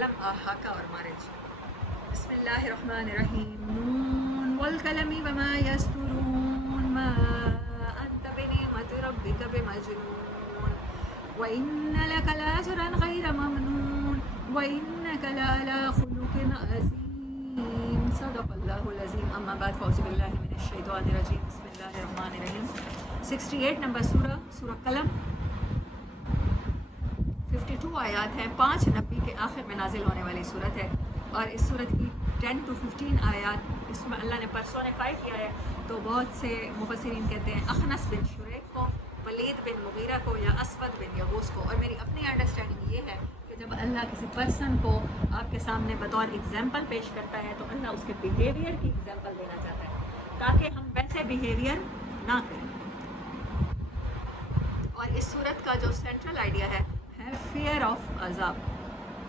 حقہ اور مارج. بسم اللہ الرحمن الرحیم. نون والقلم وما یسطرون ما انت بنعمت ربک بمجنون وإن لك لأجرا غیر ممنون وإنك لعلى خلق عظیم. صدق اللہ العظیم. اما بعد فاعوذ باللہ من الشیطان الرجیم. بسم اللہ الرحمن الرحیم. 68 نمبر سورہ قلم. 52 آیات ہیں. 5 نبی کے آخر میں نازل ہونے والی صورت ہے اور اس صورت کی 10 to 15 آیات اس میں اللہ نے پرسونیفائی کیا ہے. تو بہت سے مفسرین کہتے ہیں اخنس بن شریک کو، ولید بن مغیرہ کو یا اسود بن یغوث کو. اور میری اپنی انڈرسٹینڈنگ یہ ہے کہ جب اللہ کسی پرسن کو آپ کے سامنے بطور اگزامپل پیش کرتا ہے تو اللہ اس کے بیہیویئر کی اگزامپل دینا چاہتا ہے تاکہ ہم ویسے بیہیویئر نہ کریں. اور اس صورت کا جو سینٹرل آئیڈیا ہے فیئر آف عذاب.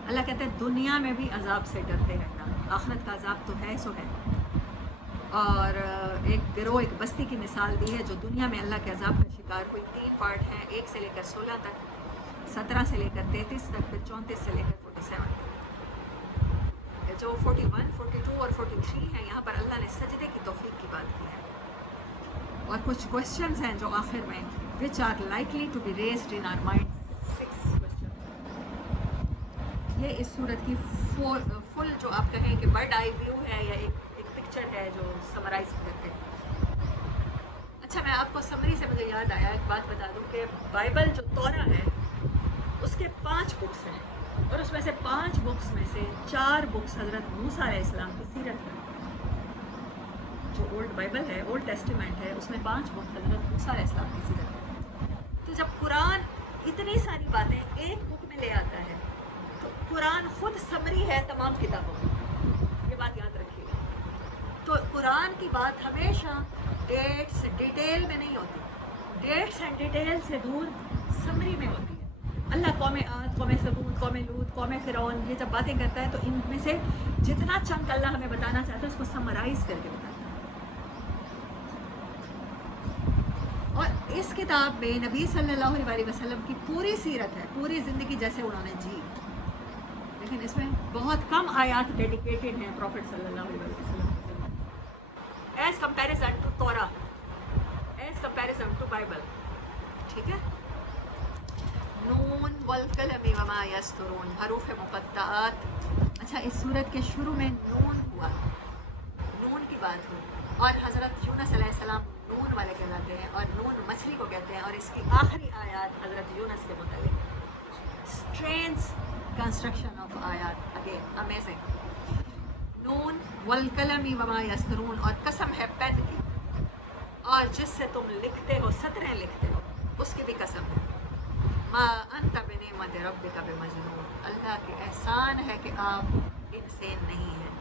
اللہ کہتے ہیں دنیا میں بھی عذاب سے ڈرتے رہنا. آخرت کا عذاب تو ہے سو ہے. اور ایک گروہ ایک بستی کی مثال دی ہے جو دنیا میں اللہ کے عذاب کا شکار ہوئی. 3 پارٹ ہیں، 1 سے لے کر 16 تک، 17 سے لے کر 33 تک، پھر 34 سے لے کر 47 تک. جو 41 42 اور 43 ہیں یہاں پر اللہ نے سجدے کی توفیق کی بات کی ہے. اور کچھ کوشچنز ہیں جو آخر میں which are likely to be raised in our mind. 6 یہ اس صورت کی فل جو آپ کہیں کہ برڈ آئی ویو ہے یا ایک پکچر ہے جو سمرائز کرتے ہیں. اچھا، میں آپ کو سمری سے مجھے یاد آیا ایک بات بتا دوں کہ بائبل جو تورا ہے اس کے 5 بکس ہیں اور اس میں سے 5 بکس میں سے 4 بکس حضرت موسیٰ علیہ السلام کی سیرت ہے. جو اولڈ بائبل ہے، اولڈ ٹیسٹیمنٹ ہے، اس میں 5 بک حضرت موسیٰ علیہ السلام کی سیرت ہے. تو جب قرآن اتنی ساری باتیں ایک بک میں لے آتا ہے تو قرآن خود سمری ہے تمام کتابوں کی. یہ بات یاد رکھیے گا. تو قرآن کی بات ہمیشہ ڈیٹس ڈیٹیل میں نہیں ہوتی. ڈیٹس اینڈ ڈیٹیل سے دور سمری میں ہوتی ہے. اللہ قوم عاد، قوم ثمود، قوم لوط، قوم فرعون یہ جب باتیں کرتا ہے تو ان میں سے جتنا چنک اللہ ہمیں بتانا چاہتا ہے اس کو سمرائز کر کے بتاتا ہے. اور اس کتاب میں نبی صلی اللہ علیہ وسلم کی پوری سیرت ہے، پوری زندگی جیسے انہوں نے جی. لیکن اس میں بہت کم آیات ڈیڈیکیٹڈ ہیں پروفٹ صلی اللہ علیہ وسلم as comparison to Torah, as comparison to Bible. ٹھیک ہے. نون والقلم وما یسطرون، حروف مقطعات. اچھا، اس صورت کے شروع میں نون ہوا، نون کی بات ہوئی اور حضرت یونس علیہ السلام نون والے کہلاتے ہیں اور نون مچھلی کو کہتے ہیں. اور اس کی آخری آیات حضرت یونس کے متعلق. اسٹرینز کنسٹرکشن آف آیات اگین امیزنگ. نون والقلم وما یسطرون، اور قسم ہے پین کی اور جس سے تم لکھتے ہو، سطریں لکھتے ہو، اس کی بھی قسم ہے. ما انت بنعمت ربک بمجنون، اللہ کے احسان ہے کہ آپ انسان نہیں ہیں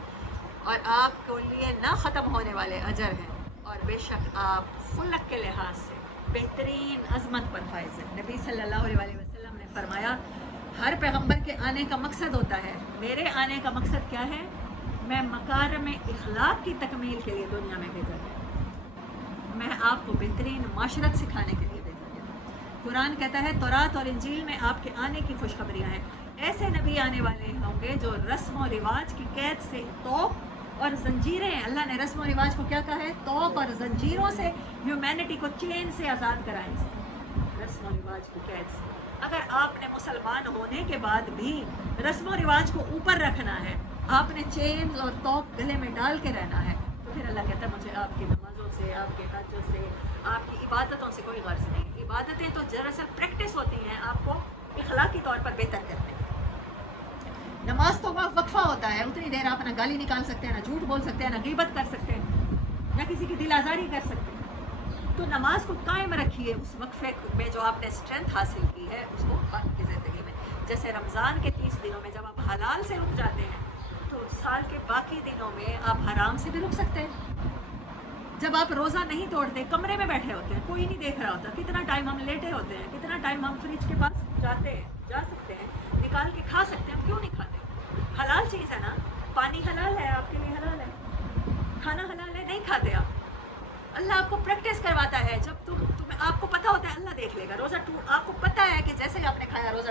اور آپ کے لیے نہ ختم ہونے والے اجر ہیں اور بے شک آپ خلق کے لحاظ سے بہترین عظمت پر فائز ہیں. نبی صلی اللہ علیہ وسلم نے فرمایا ہر پیغمبر کے آنے کا مقصد ہوتا ہے. میرے آنے کا مقصد کیا ہے؟ میں مکارم اخلاق کی تکمیل کے لیے دنیا میں بھیجا گیا. میں آپ کو بہترین معاشرت سکھانے کے لیے بھیجا گیا. قرآن کہتا ہے تورات اور انجیل میں آپ کے آنے کی خوشخبریاں ہیں. ایسے نبی آنے والے ہوں گے جو رسم و رواج کی قید سے توق اور زنجیریں، اللہ نے رسم و رواج کو کیا کہا ہے؟ توق اور زنجیروں سے ہیومینٹی کو چین سے آزاد کرائیں. رسم و رواج کی قید سے. اگر آپ نے مسلمان ہونے کے بعد بھی رسم و رواج کو اوپر رکھنا ہے، آپ نے چینز اور توق گلے میں ڈال کے رہنا ہے، تو پھر اللہ کہتا ہے مجھے آپ کی نمازوں سے، آپ کے حجوں سے، آپ کی عبادتوں سے کوئی غرض نہیں. عبادتیں تو دراصل پریکٹس ہوتی ہیں آپ کو اخلاقی طور پر بہتر کرنے کی. نماز تو وقفہ ہوتا ہے، اتنی دیر آپ نہ گالی نکال سکتے ہیں، نہ جھوٹ بول سکتے ہیں، نہ غیبت کر سکتے ہیں، نہ کسی کی دل آزاری کر سکتے ہیں. تو نماز کو قائم رکھیے اس وقفے میں جو آپ نے اسٹرینتھ حاصل کی ہے اس کو باقی کی زندگی میں. جیسے رمضان کے 30 دنوں میں جب آپ حلال سے رک جاتے ہیں تو سال کے باقی دنوں میں آپ حرام سے بھی رک سکتے ہیں. جب آپ روزہ نہیں توڑتے، کمرے میں بیٹھے ہوتے ہیں، کوئی نہیں دیکھ رہا ہوتا، کتنا ٹائم ہم لیٹے ہوتے ہیں، کتنا ٹائم ہم فریج کے پاس جاتے ہیں، جا سکتے ہیں، نکال کے کھا سکتے ہیں. کیوں نہیں کھاتے؟ حلال چیز ہے نا. پانی حلال ہے، آپ کے لیے حلال ہے. کھانا حلال ہے، نہیں کھاتے آپ. اللہ آپ کو پریکٹس کرواتا ہے. جب تمہیں آپ کو پتہ ہوتا ہے اللہ دیکھ لے گا. روزہ ٹوٹ، آپ کو پتہ ہے کہ جیسے ہی آپ نے کھایا روزہ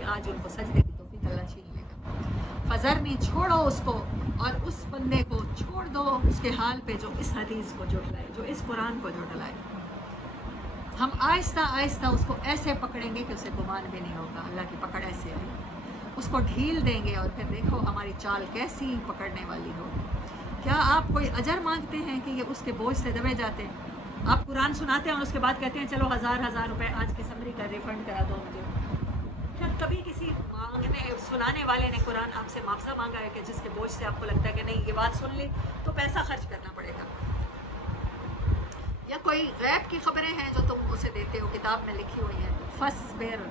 کہ آج ان کو سجدے کی توفیق اللہ چھین لے گا. فذرنی چھوڑو اس کو اور اس بندے کو چھوڑ دو اس کے حال پہ جو اس حدیث کو جھٹلائے, جو اس قرآن کو جھٹلائے. ہم آہستہ آہستہ اس کو ایسے پکڑیں گے کہ اسے گمان بھی نہیں ہوگا. اللہ کی پکڑ ایسے آئے, اس کو ڈھیل دیں گے اور پھر دیکھو ہماری چال کیسی پکڑنے والی ہو. کیا آپ کوئی اجر مانگتے ہیں کہ یہ اس کے بوجھ سے دبے جاتے ہیں؟ آپ قرآن سناتے ہیں اور اس کے بعد کہتے ہیں چلو 1000 روپے آج کی سمری کا ریفنڈ کرا دو مجھے. کیا کبھی کسی سنانے والے نے قرآن آپ سے معاوضہ مانگا ہے کہ جس کے بوجھ سے آپ کو لگتا ہے کہ نہیں یہ بات سن لی تو پیسہ خرچ کرنا پڑے گا؟ یا کوئی غیب کی خبریں ہیں جو تم اسے دیتے ہو, کتاب میں لکھی ہوئی ہیں. فصبر,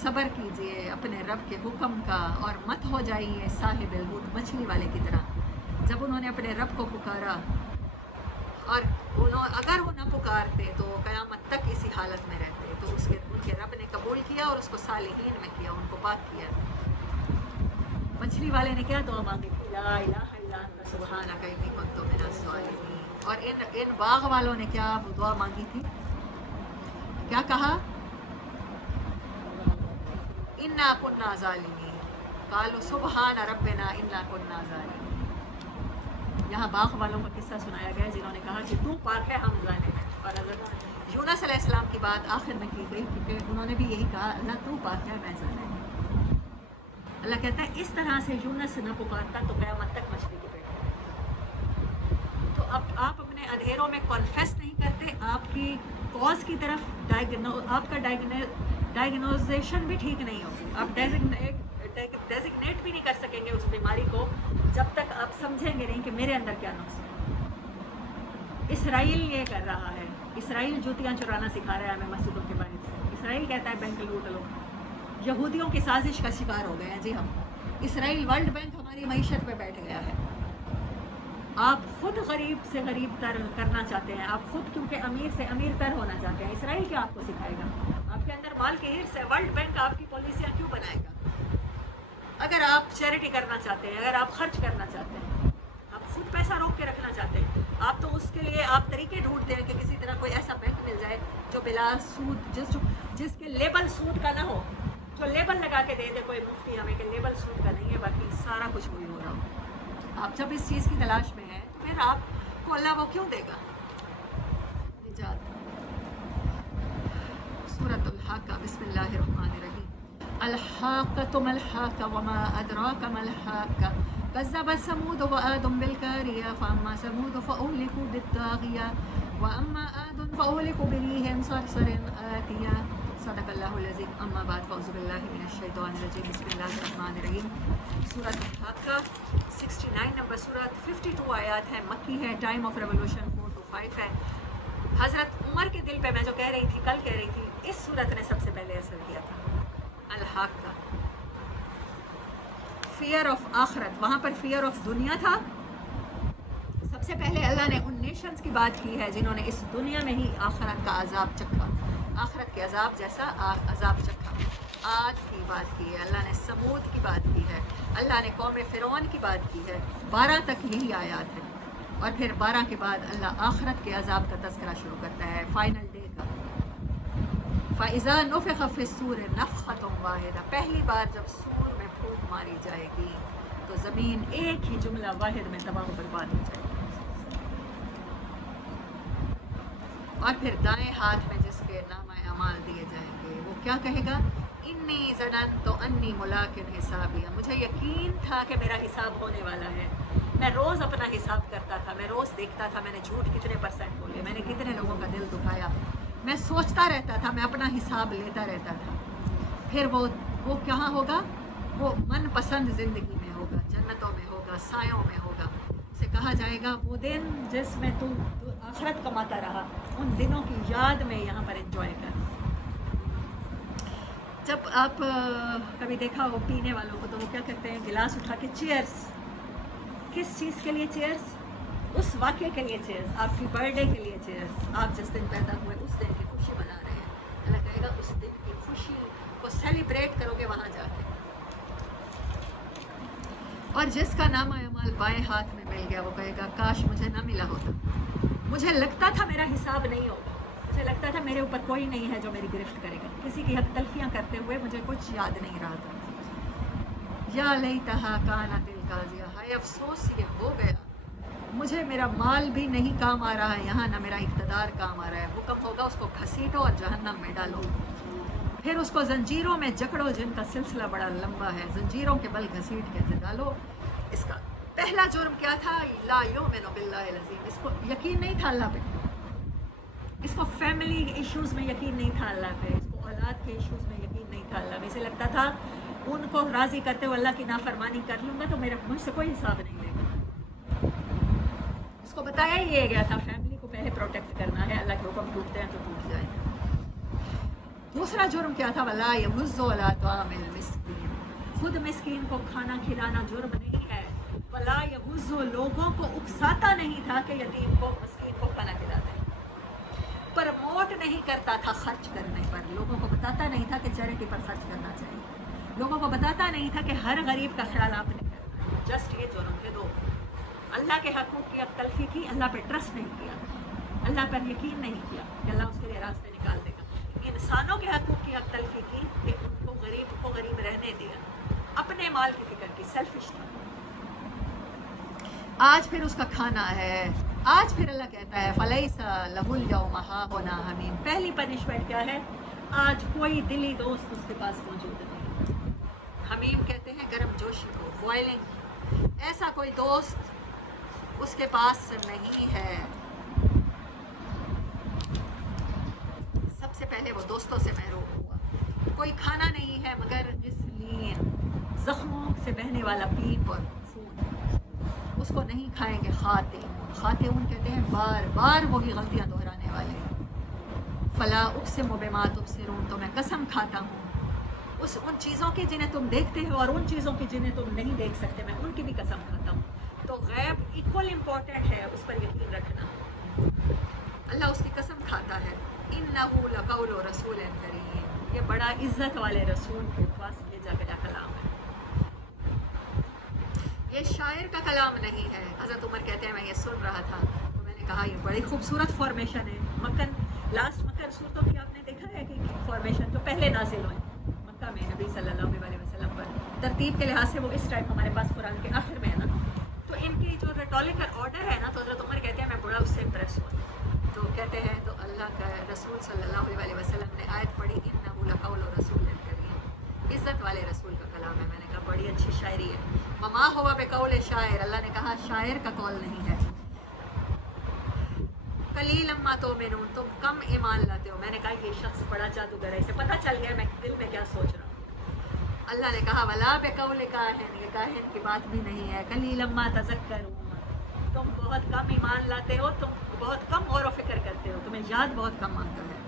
صبر کیجئے اپنے رب کے حکم کا اور مت ہو جائیے صاحب الحوت, مچھلی والے کی طرح. جب انہوں نے اپنے رب کو پکارا اور اگر وہ نہ پکارتے تو قیامت تک اسی حالت میں رہتے, تو ان کے رب نے قبول کیا اور اس کو صالحین میں کیا, ان کو پاک کیا. مچھلی والے نے کیا دعا مانگی تھی؟ لا الہ الا انت سبحانک انی کنت من الظالمین. اور ان باغ والوں نے کیا دعا مانگی تھی؟ کیا کہا؟ انا کنا ظالمین, قالوا سبحان ربنا انا کنا ظالمین. یہاں باغ والوں کا قصہ سنایا گیا جنہوں نے کہا کہ تو پاک ہے ہم ظالم ہیں. اور حضرت یونس علیہ السلام کی بات آخر میں کی گئی کیونکہ انہوں نے بھی یہی کہا اللہ تو پاک ہے میں ظالم ہوں. اللہ کہتا ہے اس طرح سے یونس نہ پکارتا تو قیامت تک مچھلی کے پیٹ میں. تو اب آپ اپنے اندھیروں میں کنفیس نہیں کرتے, آپ کی کاز کی طرف آپ کا ڈائگنوزیشن بھی ٹھیک نہیں ہوگی. آپ ڈیزگنیٹ بھی نہیں کر سکیں گے اس بیماری کو جب تک آپ سمجھیں گے نہیں کہ میرے اندر کیا نقص ہے. اسرائیل یہ کر رہا ہے, اسرائیل جوتیاں چرانا سکھا رہا ہے ہمیں مسجدوں کے باہر سے. اسرائیل کہتا ہے بینک لوٹ لو. یہودیوں کی سازش کا شکار ہو گئے ہیں جی ہم. اسرائیل ورلڈ بینک ہماری معیشت پہ بیٹھ گیا ہے. آپ خود غریب سے غریب تر کرنا چاہتے ہیں, آپ خود کیونکہ امیر سے امیر تر ہونا چاہتے ہیں. اسرائیل کیا آپ کو سکھائے گا؟ آپ کے اندر مال کی ہرس ہے. ورلڈ بینک آپ کی پالیسیاں کیوں بنائے گا؟ اگر آپ چیریٹی کرنا چاہتے ہیں, اگر آپ خرچ کرنا چاہتے ہیں, آپ خود پیسہ روک کے رکھنا چاہتے ہیں, آپ تو اس کے لیے آپ طریقے ڈھونڈتے ہیں کہ کسی طرح کوئی ایسا بینک مل جائے جو بلا سود, جس کے لیبل سود کا نہ ہو, جو لیبل لگا کے دے دے کوئی مفتی ہمیں کہ لیبل سود کا نہیں ہے, باقی سارا کچھ وہی ہو رہا ہو. آپ جب اس چیز کی تلاش میں ہیں تو پھر آپ کو اللہ وہ کیوں دے گا نجات. سورۃ الحاقہ. بسم اللہ الرحمن الرحیم. الحاقۃ ما الحاقہ وما ادراک ما الحاقہ کذبت ثمود وعاد بالقاریہ فاما ثمود فاہلکوا بالطاغیہ واما عاد فاہلکوا بريح صرصر آتیہ. صدق اللہ العظیم. اما بعد فاعوذ باللہ من الشیطان الرجیم. بسم اللہ الرحمن الرحیم. سورۃ الحاقہ 69 نمبر سورۃ, 52 آیات ہیں, مکی ہے. ٹائم آف ریولوشن 4 to 5 ہے. حضرت عمر کے دل پہ میں جو کہہ رہی تھی, کل کہہ رہی تھی, اس سورت نے سب سے پہلے اثر کیا تھا. الحاقہ, فیئر آف آخرت. وہاں پر فیئر آف دنیا تھا. سب سے پہلے اللہ نے ان نیشنز کی بات کی ہے جنہوں نے اس دنیا میں ہی آخرت کا عذاب چکھا, آخرت کے عذاب جیسا عذاب چکھا. آج کی بات کی ہے اللہ نے, سمود کی بات کی ہے اللہ نے, قوم فرعون کی بات کی ہے. 12 تک یہی آیات ہے, اور پھر 12 کے بعد اللہ آخرت کے عذاب کا تذکرہ شروع کرتا ہے, فائنل ڈے کا. فَإِذَا نُفِخَ فِي الصُّورِ نَفْخَةٌ وَاحِدَةٌ. پہلی بار جب سور میں پھونک ماری جائے گی تو زمین ایک ہی جملہ واحد میں تباہ و برباد ہو جائے گی. اور پھر دائیں ہاتھ میں جس کے نامہ اعمال دیے جائیں گے وہ کیا کہے گا؟ انی ظننت انی ملاق حسابیہ. مجھے یقین تھا کہ میرا حساب ہونے والا ہے. میں روز اپنا حساب کرتا تھا, میں روز دیکھتا تھا میں نے جھوٹ کتنے % بولے, میں نے کتنے لوگوں کا دل دکھایا. میں سوچتا رہتا تھا, میں اپنا حساب لیتا رہتا تھا. پھر وہ کہاں ہوگا؟ وہ من پسند زندگی میں ہوگا, جنتوں میں ہوگا, سایوں میں ہوگا. سے کہا جائے گا وہ دن جس میں تو آخرت کماتا رہا, ان دنوں کی یاد میں یہاں پر انجوائے کر. جب آپ کبھی دیکھا ہو پینے والوں کو تو وہ کیا کرتے ہیں, گلاس اٹھا کے چیئرس. کس چیز کے لیے چیئرس؟ اس واقعے کے لیے چیئرس, آپ کی برتھ ڈے کے لیے چیئرس, آپ جس دن پیدا ہوئے اس دن کی خوشی منا رہے ہیں. اللہ کہے گا اس دن کی خوشی کو سیلیبریٹ کرو گے وہاں جا کے. اور جس کا نامہ اعمال بائیں ہاتھ میں مل گیا وہ کہے گا کاش مجھے نہ ملا ہوتا, مجھے لگتا تھا میرا حساب نہیں ہوگا, مجھے لگتا تھا میرے اوپر کوئی نہیں ہے جو میری گرفت کرے گا. کسی کی حق تلفیاں کرتے ہوئے مجھے کچھ یاد نہیں رہا تھا. یا لیتہا کانت القاضیہ، ہائے افسوس یہ ہو گیا، مجھے میرا مال بھی نہیں کام آ رہا ہے یہاں، نہ میرا اقتدار کام آ رہا ہے. حکم ہوگا اس کو گھسیٹو اور جہنم میں ڈالو، پھر اس کو زنجیروں میں جکڑو، جن کا سلسلہ بڑا لمبا ہے، زنجیروں کے بل گھسیٹ کے ڈالو. اس کا پہلا جرم کیا تھا؟ لا یؤمن باللہ العظیم، اس کو یقین نہیں تھا اللہ پہ، اس کو فیملی ایشوز میں یقین نہیں تھا اللہ پہ، اس کو اولاد کے ایشوز میں یقین نہیں تھا اللہ پہ. اسے لگتا تھا ان کو راضی کرتے ہوئے اللہ کی نافرمانی کر لوں گا تو مجھ سے کوئی حساب نہیں لے گا. اس کو بتایا ہی یہ گیا تھا فیملی کو پہلے پروٹیکٹ کرنا ہے، اللہ کے حکم ٹوٹتے ہیں تو ٹوٹ جائیں. دوسرا جرم کیا تھا؟ ولا یحض علی طعام المسکین، خود مسکین کو کھانا کھلانا جرم نہیں ہے. ولا یحض، لوگوں کو اکساتا نہیں تھا کہ یتیم کو مسکین کو کھانا کھلاتے. پرموٹ نہیں کرتا تھا خرچ کرنے پر، لوگوں کو بتاتا نہیں تھا کہ چیریٹی پر خرچ کرنا چاہیے، لوگوں کو بتاتا نہیں تھا کہ ہر غریب کا خیال آپ نے کرنا ہے. جسٹ یہ جرم تھے دو. اللہ کے حقوق کی اب تلفی کی، اللہ پہ ٹرسٹ نہیں کیا، اللہ پر یقین نہیں کیا کہ اللہ اس کے لیے راستے نکال دے گا. انسانوں کے حقوق کی اب تلفی کی کہ ان کو غریب رہنے دیا، اپنے مال کی فکر کی، سیلفش تھا. آج پھر اس کا کھانا ہے، آج پھر اللہ کہتا ہے فلیس لہ الیوم ہاہنا حمیم. پہلی پنشمنٹ کیا ہے؟ آج کوئی دلی دوست اس کے پاس موجود نہیں. حمیم کہتے ہیں گرم جوشی کو، بوائلنگ. ایسا کوئی دوست اس کے پاس نہیں ہے. سب سے پہلے وہ دوستوں سے محروم ہوا. کوئی کھانا نہیں ہے مگر اس لیے زخموں سے بہنے والا پیپ اور خون، اس کو نہیں کھائیں گے خاطئون کہتے ہیں بار بار وہی غلطیاں دہرانے والے. فلا اقسم بما تبصرون، تو میں قسم کھاتا ہوں ان چیزوں کی جنہیں تم دیکھتے ہو اور ان چیزوں کی جنہیں تم نہیں دیکھ سکتے، میں ان کی بھی قسم کھاتا ہوں. تو غیب ایکول امپورٹنٹ ہے، اس پر یقین رکھنا. اللہ اس کی قسم کھاتا ہے. انہ لقول رسول کریم، یہ بڑا عزت والے رسول کے پاس بھیجا گیا کلام ہے، یہ شاعر کا کلام نہیں ہے. حضرت عمر کہتے ہیں میں یہ سن رہا تھا تو میں نے کہا یہ بڑی خوبصورت فارمیشن ہے. لاسٹ مکن صورتوں کی آپ نے دیکھا ہے کہ فارمیشن تو پہلے نازل ہوئے مکہ میں نبی صلی اللہ علیہ وسلم پر. ترتیب کے لحاظ سے وہ اس ٹائم ہمارے پاس قرآن کے آخر میں ہے نا، تو ان کی جو ریٹولیکل آرڈر ہے نا، تو حضرت عمر کہتے ہیں میں بڑا اس سے امپریس ہوں. تو کہتے ہیں تو اللہ کا رسول صلی اللہ علیہ وسلم نے آیت پڑھی انہ لقول رسول کریم، عزت والے رسول کا کلام ہے. میں نے کہا بڑی اچھی شاعری ہے. وما ہوا بقول شاعر، اللہ نے کہا شاعر کا قول نہیں ہے. قلیلا ما تؤمنون، تم کم ایمان لاتے ہو. میں نے کہا یہ شخص بڑا جادوگر ہے، اسے پتہ چل گیا میں دل میں کیا سوچ رہا ہوں. اللہ نے کہا ولا بقول کاہن، یہ کاہن کی بات بھی نہیں ہے. قلیلا ما تذکرون، تم بہت کم ایمان لاتے ہو، تم بہت کم غور و فکر کرتے ہو، تمہیں یاد بہت کم آتا ہے.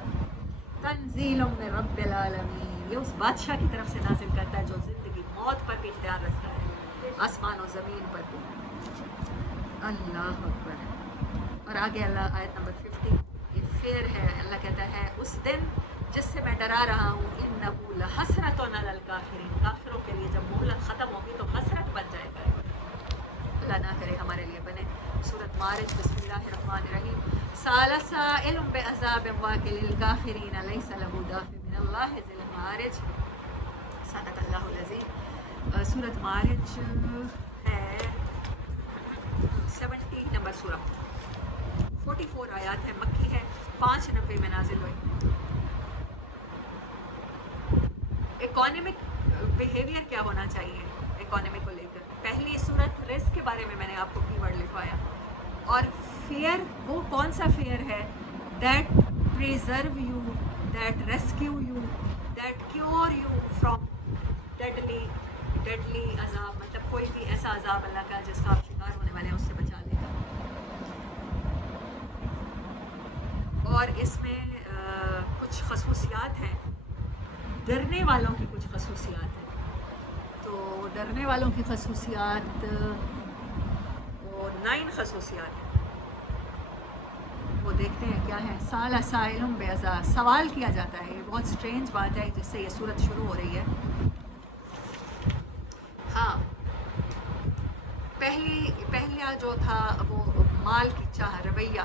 تنزیل من رب العالمین، یہ اس بادشاہ کی طرف سے نازل کرتا ہے جو زندگی موت پر بھی اختیار رکھتا ہے، آسمان و زمین پر بھی. اللہ اکبر. اور آگے اللہ آیت نمبر 50 یہ فیر ہے. اللہ کہتا ہے اس دن جس سے میں ڈرا رہا ہوں، انہ لحسرۃ علی الکافرین، کافروں کے لیے جب مہلت ختم ہوگی تو حسرت بن جائے گا. اللہ نہ کرے ہمارے لیے بنے. سورۃ معارج، بسم اللہ الرحمن الرحیم. سأل سائل بعذاب واقع للکافرین لیس له دافع من اللہ ذی المعارج. صدق اللہ العظیم. سورۃ معارج ہے 70 نمبر سورہ، 44 آیات ہے، مکی ہے، 590 میں نازل ہوئی. اکانومک بیہیویئر کیا ہونا چاہیے اکانومی کو لے کر. پہلی صورت رزق کے بارے میں نے آپ کو کی ورڈ لکھوایا. اور فیئر وہ کون سا فیئر ہے؟ That preserve you, that rescue you, that cure you from deadly عذاب. مطلب کوئی بھی ایسا عذاب اللہ کا جس کا آپ شکار ہونے والے ہیں اس سے بچا لے گا. اور اس میں کچھ خصوصیات ہیں، ڈرنے والوں کی کچھ خصوصیات ہیں. تو ڈرنے والوں کی خصوصیات وہ 9 خصوصیات ہیں، وہ دیکھتے ہیں کیا ہے. سال سائل بعذاب، سوال کیا جاتا ہے. یہ بہت سٹرینج بات ہے جس سے یہ صورت شروع ہو رہی ہے. ہاں پہلا جو تھا وہ مال کی چاہ، رویہ.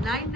9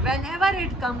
whenever it come,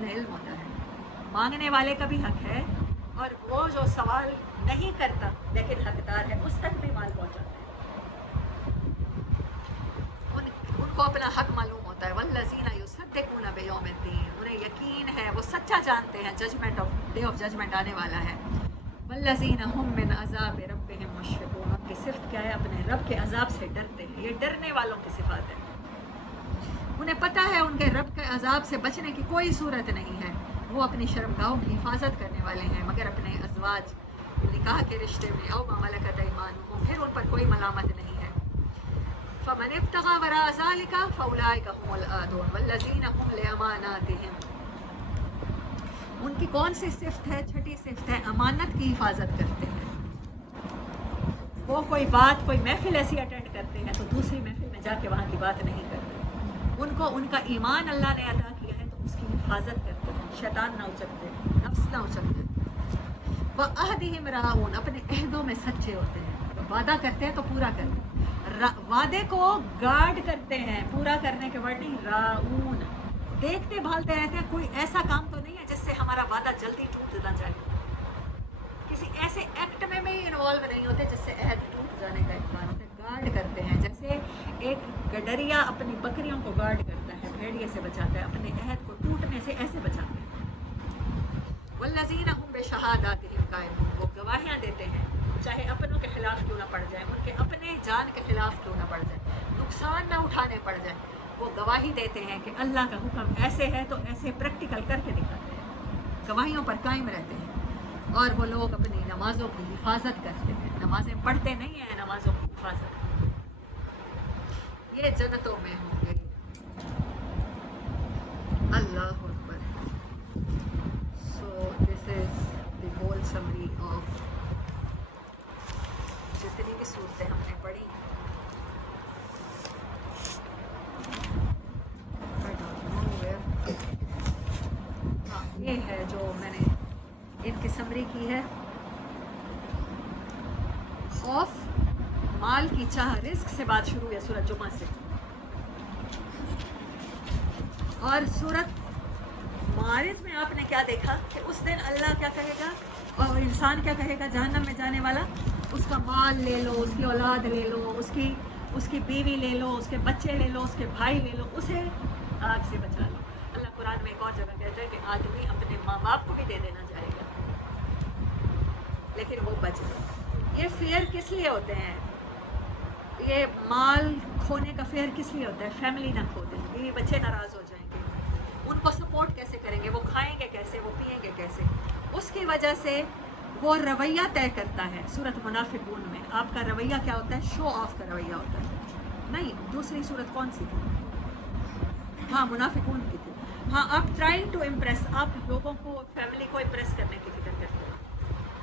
انہیں علم ہوتا ہے. مانگنے والے کا بھی حق ہے اور وہ جو سوال نہیں کرتا لیکن حقدار ہے اس تک بھی مال پہنچاتا ہے. ان کو اپنا حق معلوم ہوتا ہے. والذین یصدقون بیوم الدین, انہیں یقین ہے, وہ سچا جانتے ہیں ججمنٹ ڈے آف ججمنٹ آنے والا ہے. والذین هم من عذاب ربهم مشفقون, ان کی صفت کیا ہے؟ اپنے رب کے عذاب سے ڈرتے ہیں. یہ ڈرنے والوں کی صفات ہے. انہیں پتہ ہے ان کے رب کے عذاب سے بچنے کی کوئی صورت نہیں ہے. وہ اپنی شرمگاہوں کی حفاظت کرنے والے ہیں مگر اپنے ازواج نکاح کے رشتے میں او ما ملکت ایمانہم, پھر ان پر کوئی ملامت نہیں ہے. فمن ابتغى وراء ذلك فاولئک هم العادون والذین هم لاماناتهم. ان کی کون سی صفت ہے؟ چھٹی صفت ہے امانت کی حفاظت کرتے ہیں. وہ کوئی بات, کوئی محفل ایسی اٹینڈ کرتے ہیں تو دوسری محفل میں جا کے وہاں کی بات نہیں کرتے. ان کو ان کا ایمان اللہ نے عطا کیا ہے تو اس کی حفاظت کرتے ہیں. شیطان نہ اچکتے, نفس نہ اچکتے. وعہدہم راعون, اپنے عہدوں میں سچے ہوتے ہیں. وعدہ کرتے ہیں تو پورا کرتے ہیں. وعدے کو گارڈ کرتے ہیں, پورا کرنے کے ورڈ نہیں. راعون, دیکھتے بھالتے رہتے ہیں کوئی ایسا کام تو نہیں ہے جس سے ہمارا وعدہ جلدی ٹوٹ نہ جائے. کسی ایسے ایکٹ میں بھی انوالو نہیں ہوتے جس سے عہد ٹوٹ جانے کا امکان ہوتا ہے. گارڈ کرتے ہیں جیسے ایک گڈریا اپنی بکریوں کو گارڈ کرتا ہے, بھیڑیے سے بچاتا ہے, اپنے عہد کو ٹوٹنے سے ایسے بچاتے ہیں. والذین هم بشہاداتہم قائمون, وہ گواہیاں دیتے ہیں چاہے اپنوں کے خلاف کیوں نہ پڑ جائے, ان کے اپنے جان کے خلاف کیوں نہ پڑ جائے, نقصان نہ اٹھانے پڑ جائے. وہ گواہی دیتے ہیں کہ اللہ کا حکم ایسے ہے تو ایسے پریکٹیکل کر کے دکھاتے ہیں. گواہیوں پر قائم رہتے ہیں. اور وہ لوگ اپنی نمازوں کی حفاظت کرتے ہیں. نمازیں پڑھتے نہیں ہیں, نمازوں کی حفاظت. یہ جنتوں میں ہوں گے. اللہ اکبر. سو دس از دی ہول سمری آف جتنی بھی صورتیں ہم نے پڑھی. ہاں, یہ ہے جو میں نے ان کی سمری کی ہے. خوف, مال کی چاہ, رزق سے بات شروع ہے سورۃ جمعہ سے. اور سورۃ معارج میں آپ نے کیا دیکھا کہ اس دن اللہ کیا کہے گا اور انسان کیا کہے گا جہنم میں جانے والا؟ اس کا مال لے لو, اس کی اولاد لے لو, اس کی بیوی لے لو, اس کے بچے لے لو, اس کے بھائی لے لو, اسے آگ سے بچا لو. اللہ قرآن میں ایک اور جگہ کہتا ہے کہ آدمی اپنے ماں باپ کو بھی دے دینا چاہے گا لیکن وہ بچ گئے. یہ فیئر کس لیے ہوتے ہیں؟ یہ مال کھونے کا فیئر کس لیے ہوتا ہے؟ فیملی نہ کھو دیں, بیوی بچے ناراض ہو جائیں گے, ان کو سپورٹ کیسے کریں گے, وہ کھائیں گے کیسے, وہ پئیں گے کیسے. اس کی وجہ سے وہ رویہ طے کرتا ہے. سورۃ منافقون میں آپ کا رویہ کیا ہوتا ہے؟ شو آف کا رویہ ہوتا ہے. نہیں, دوسری سورت کون سی تھی؟ ہاں, منافقون کی تھی. ہاں, آپ ٹرائنگ ٹو امپریس, آپ لوگوں کو, فیملی کو امپریس کرنے کی فکر کرتے ہیں.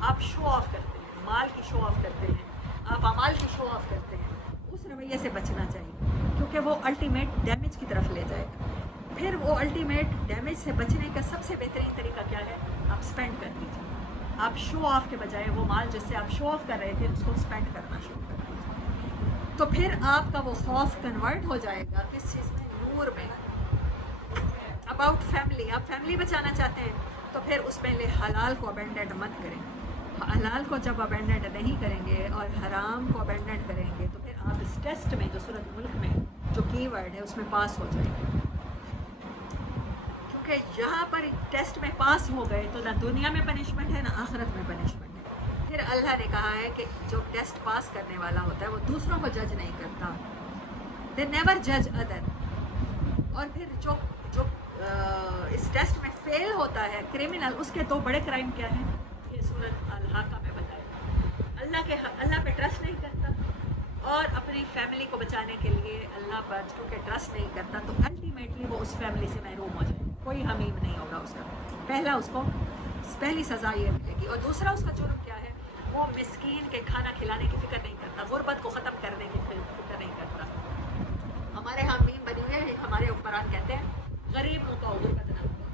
آپ شو آف کرتے ہیں, مال کی شو آف کرتے ہیں, آپ اعمال کی شو آف کرتے ہیں. اس رویے سے بچنا چاہیے کیونکہ وہ الٹیمیٹ ڈیمیج کی طرف لے جائے گا. پھر وہ الٹیمیٹ ڈیمیج سے بچنے کا سب سے بہترین طریقہ کیا ہے؟ آپ اسپینڈ کر دیجیے. آپ شو آف کے بجائے وہ مال جس سے آپ شو آف کر رہے تھے اس کو اسپینڈ کرنا شروع کر دیجیے. تو پھر آپ کا وہ خوف کنورٹ ہو جائے گا کس چیز میں؟ نور میں. اباؤٹ فیملی, آپ فیملی بچانا چاہتے ہیں تو پھر اس میں حلال کو ابینڈنڈ مت کریں. حلال کو جب ابینڈنڈ نہیں کریں گے اور حرام کو ابینڈنڈ کریں گے تو پھر آپ اس ٹیسٹ میں جو سورۃ ملک میں جو کی ورڈ ہے اس میں پاس ہو جائیں گے. کیونکہ یہاں پر ٹیسٹ میں پاس ہو گئے تو نہ دنیا میں پنشمنٹ ہے نہ آخرت میں پنشمنٹ ہے. پھر اللہ نے کہا ہے کہ جو ٹیسٹ پاس کرنے والا ہوتا ہے وہ دوسروں کو جج نہیں کرتا. دے نیور جج ادر. اور پھر جو اس ٹیسٹ میں فیل ہوتا ہے کرمنل, اس کے دو بڑے کرائم کیا ہیں؟ یہ سورۃ الحاقہ میں بتایا. اللہ پہ ٹرسٹ نہیں کرتا اور اپنی فیملی کو بچانے کے لیے اللہ پر کیونکہ ٹرسٹ نہیں کرتا تو الٹیمیٹلی وہ اس فیملی سے محروم ہو جائے. کوئی حمیم نہیں ہوگا اس کا. پہلا اس کو پہلی سزا یہ ملے گی. اور دوسرا اس کا جرم کیا ہے؟ وہ مسکین کے کھانا کھلانے کی فکر نہیں کرتا, غربت کو ختم کرنے کی فکر نہیں کرتا. ہمارے یہاں میم بنی ہوئی ہے, ہمارے حکمران کہتے ہیں غریب ہوں تو غربت نہ ہوگا.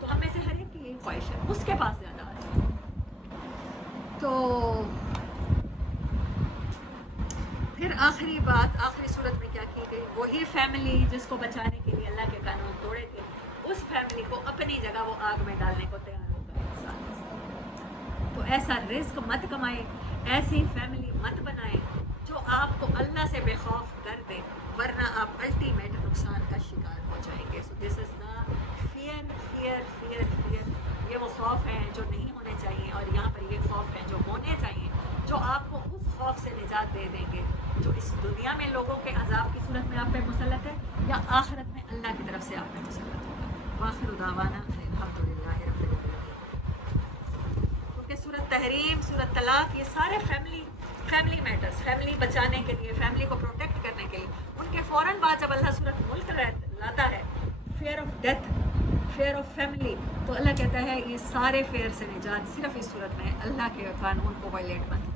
تو ہم میں سے ہر ایک کی یہی خواہش ہے, اس کے پاس زیادہ آ ہے. تو پھر آخری بات, آخری صورت میں کیا کی گئی؟ وہی فیملی جس کو بچانے کے لیے اللہ کے قانون توڑے تھے اس فیملی کو اپنی جگہ وہ آگ میں ڈالنے کو تیار ہوگا انسان. تو ایسا رزق مت کمائیں، ایسی فیملی مت بنائیں جو آپ کو اللہ سے بے خوف کر دے، ورنہ آپ الٹیمیٹ نقصان کا شکار ہو جائیں گے. سو دس از دا فیئر. یہ وہ خوف ہیں جو نہیں ہونے چاہیے، اور یہاں پر یہ خوف ہیں جو ہونے چاہیے، جو آپ کو اس خوف سے نجات دے دیں گے جو اس دنیا میں لوگوں کے عذاب کی صورت میں آپ پہ مسلط ہے، یا آخرت میں اللہ کی طرف سے آپ پہ مسلط ہوگا. وآخر دعوانا الحمدللہ رب العالمین. کیونکہ سورۃ تحریم، سورۃ طلاق، یہ سارے فیملی میٹرز، فیملی بچانے کے لیے، فیملی کو پروٹیکٹ کرنے کے لیے. ان کے فوراً بعد جب اللہ سورۃ ملک لاتا ہے، fear of death, fear of family, تو اللہ کہتا ہے یہ سارے فیئر سے نجات صرف اس صورت میں اللہ کے قانون کو وائلیٹ مت